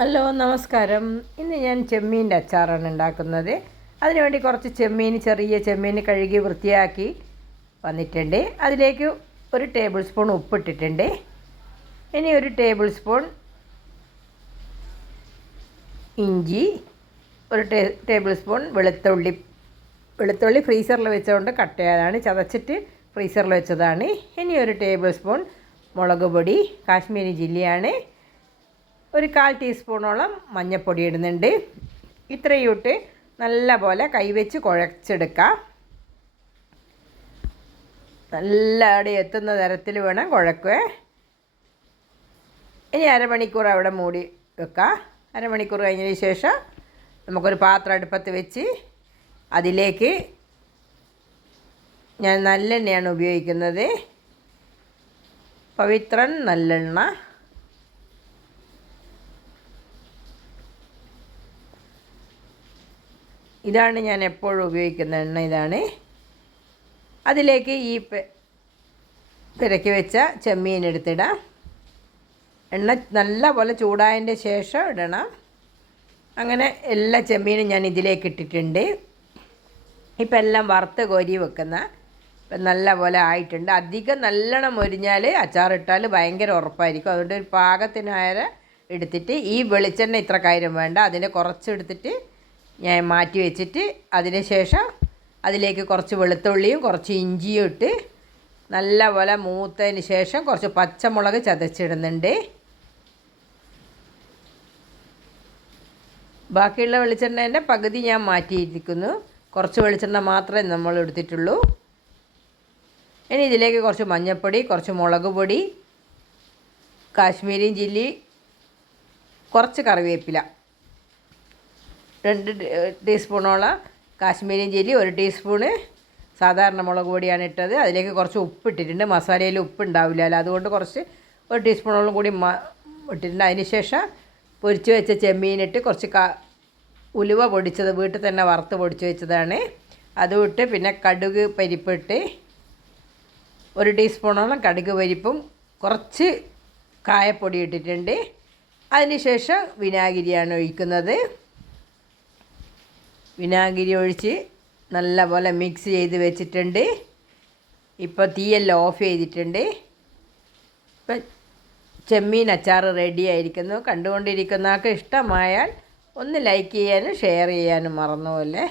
Hello നമസ്കാരം. ഇന്ന് ഞാൻ ചെമ്മീൻ്റെ അച്ചാറാണ് ഉണ്ടാക്കുന്നത്. അതിനുവേണ്ടി കുറച്ച് ചെറിയ ചെമ്മീൻ കഴുകി വൃത്തിയാക്കി വന്നിട്ടുണ്ട്. അതിലേക്ക് ഒരു ടേബിൾ സ്പൂൺ ഉപ്പിട്ടിട്ടുണ്ട്. ഇനി ഒരു ടേബിൾ സ്പൂൺ ഇഞ്ചി, ഒരു ടേബിൾ സ്പൂൺ വെളുത്തുള്ളി ഫ്രീസറിൽ വെച്ചുകൊണ്ട് കട്ട് ചെയ്തതാണ്, ചതച്ചിട്ട് ഫ്രീസറിൽ വെച്ചതാണ്. ഇനി ഒരു ടേബിൾ സ്പൂൺ മുളക് പൊടി, കാശ്മീരി ചില്ലിയാണ്. ഒരു 1/4 ടീസ്പൂണോളം മഞ്ഞൾപ്പൊടി ഇടുന്നുണ്ട്. ഇത്രയും ഇട്ട് നല്ലപോലെ കൈവച്ച് കുഴച്ചെടുക്കാം. നല്ല അവിടെ എത്തുന്ന തരത്തിൽ വേണം കുഴക്കുക. ഇനി അരമണിക്കൂർ അവിടെ മൂടി വെക്കാം. അരമണിക്കൂർ കഴിഞ്ഞതിന് ശേഷം നമുക്കൊരു പാത്രം അടുപ്പത്ത് വെച്ച് അതിലേക്ക് ഞാൻ നല്ലെണ്ണയാണ് ഉപയോഗിക്കുന്നത്. പവിത്രൻ നല്ലെണ്ണ. ഇതാണ് ഞാൻ എപ്പോഴും ഉപയോഗിക്കുന്ന എണ്ണ, ഇതാണ്. അതിലേക്ക് ഈ പെരക്കി വെച്ച ചെമ്മീൻ എടുത്തിടാം. എണ്ണ നല്ലപോലെ ചൂടായതിൻ്റെ ശേഷം ഇടണം. അങ്ങനെ എല്ലാ ചെമ്മീനും ഞാൻ ഇതിലേക്ക് ഇട്ടിട്ടുണ്ട്. ഇപ്പം എല്ലാം വറുത്ത് കോരി വെക്കുന്ന ഇപ്പം നല്ല പോലെ ആയിട്ടുണ്ട്. അധികം നല്ലോണം മൊരിഞ്ഞാൽ അച്ചാറിട്ടാൽ ഭയങ്കര ഉറപ്പായിരിക്കും. അതുകൊണ്ട് ഒരു പാകത്തിനായ എടുത്തിട്ട് ഈ വെളിച്ചെണ്ണ ഇത്ര കാര്യം വേണ്ട, അതിനെ കുറച്ചെടുത്തിട്ട് ഞാൻ മാറ്റി വെച്ചിട്ട് അതിന് ശേഷം അതിലേക്ക് കുറച്ച് വെളുത്തുള്ളിയും കുറച്ച് ഇഞ്ചിയും ഇട്ട് നല്ലപോലെ മൂത്തതിന് ശേഷം കുറച്ച് പച്ചമുളക് ചതച്ചിടുന്നുണ്ട്. ബാക്കിയുള്ള വെളിച്ചെണ്ണേൻ്റെ പകുതി ഞാൻ മാറ്റിയിരിക്കുന്നു. കുറച്ച് വെളിച്ചെണ്ണ മാത്രമേ നമ്മൾ എടുത്തിട്ടുള്ളൂ. ഇനി ഇതിലേക്ക് കുറച്ച് മഞ്ഞൾപ്പൊടി, കുറച്ച് മുളക് പൊടി, കാശ്മീരി ചില്ലി, കുറച്ച് കറിവേപ്പില, 2 ടീസ്പൂണോളം കാശ്മീരി ചില്ലി, 1 ടീസ്പൂണ് സാധാരണ മുളക് പൊടിയാണ് ഇട്ടത്. അതിലേക്ക് കുറച്ച് ഉപ്പ് ഇട്ടിട്ടുണ്ട്. മസാലയിൽ ഉപ്പ് ഉണ്ടാവില്ലല്ലോ, അതുകൊണ്ട് കുറച്ച് 1 ടീസ്പൂണോളം കൂടി ഇട്ടിട്ടുണ്ട്. അതിന് ശേഷം പൊരിച്ച് വെച്ച ചെമ്മീനിട്ട് കുറച്ച് ഉലുവ പൊടിച്ചത് വീട്ടിൽ തന്നെ വറുത്ത് പൊടിച്ച് വെച്ചതാണ്, അതും ഇട്ട് പിന്നെ കടുക് പരിപ്പിട്ട് 1 ടീസ്പൂണോളം കടുക് പരിപ്പും കുറച്ച് കായപ്പൊടി ഇട്ടിട്ടുണ്ട്. അതിന് ശേഷം വിനാഗിരിയാണ് ഒഴിക്കുന്നത്. വിനാഗിരി ഒഴിച്ച് നല്ലപോലെ മിക്സ് ചെയ്ത് വെച്ചിട്ടുണ്ട്. ഇപ്പോൾ തീയെല്ലാം ഓഫ് ചെയ്തിട്ടുണ്ട്. ഇപ്പം ചെമ്മീൻ അച്ചാർ റെഡി ആയിരിക്കുന്നു. കണ്ടുകൊണ്ടിരിക്കുന്ന ആൾക്ക് ഇഷ്ടമായാൽ ഒന്ന് ലൈക്ക് ചെയ്യാനും ഷെയർ ചെയ്യാനും മറന്നുപോലെ.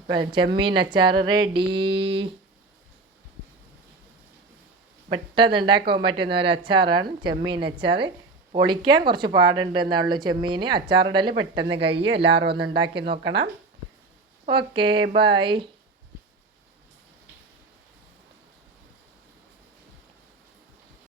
ഇപ്പം ചെമ്മീൻ അച്ചാർ റെഡി. പെട്ടെന്ന് ഉണ്ടാക്കാൻ പറ്റുന്ന ഒരു അച്ചാറാണ് ചെമ്മീൻ അച്ചാർ. പൊളിക്കാൻ കുറച്ച് പാടുണ്ട് എന്നുള്ളൂ. ചെമ്മീൻ അച്ചാറിടൽ പെട്ടെന്ന് കഴിയും. എല്ലാവരും ഒന്ന് ഉണ്ടാക്കി നോക്കണം. Okay, by.